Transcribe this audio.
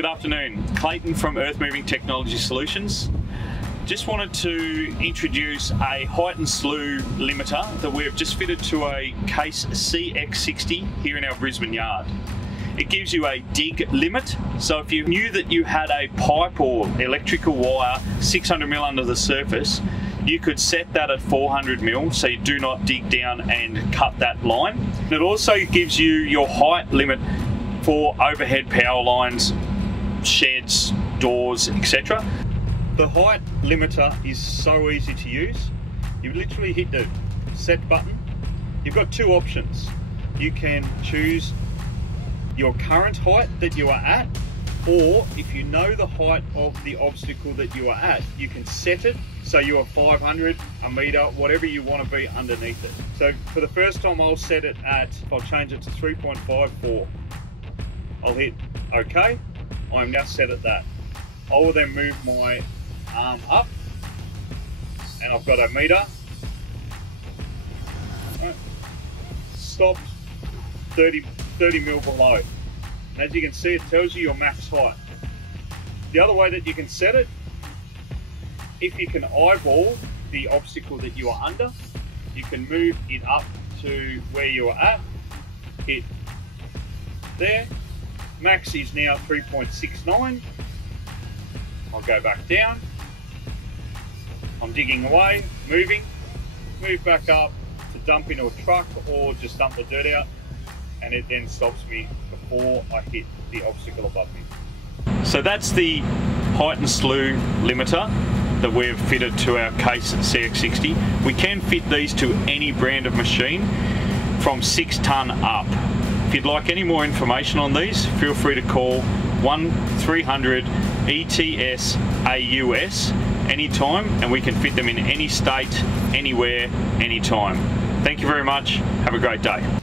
Good afternoon, Clayton from Earthmoving Technology Solutions. Just wanted to introduce a height and slew limiter that we've just fitted to a Case CX60 here in our Brisbane yard. It gives you a dig limit, so if you knew that you had a pipe or electrical wire 600mm under the surface, you could set that at 400mm so you do not dig down and cut that line. It also gives you your height limit for overhead power lines, sheds, doors, etc. The height limiter is so easy to use. You literally hit the set button. You've got two options. You can choose your current height that you are at, or if you know the height of the obstacle that you are at, you can set it so you are 500, a meter, whatever you want to be underneath it. So for the first time I'll set it at, I'll change it to 3.54. I'll hit OK. I'm now set at that. I will then move my arm up and I've got a meter. Right. Stopped 30mm below. And as you can see, it tells you your max height. The other way that you can set it, if you can eyeball the obstacle that you are under, you can move it up to where you are at, hit there. Max is now 3.69. I'll go back down. I'm digging away, moving, move back up to dump into a truck or just dump the dirt out, and it then stops me before I hit the obstacle above me. So that's the height and slew limiter that we've fitted to our Case CX60. We can fit these to any brand of machine from 6 tonne up. If you'd like any more information on these, feel free to call 1300 ETS AUS anytime, and we can fit them in any state, anywhere, anytime. Thank you very much. Have a great day.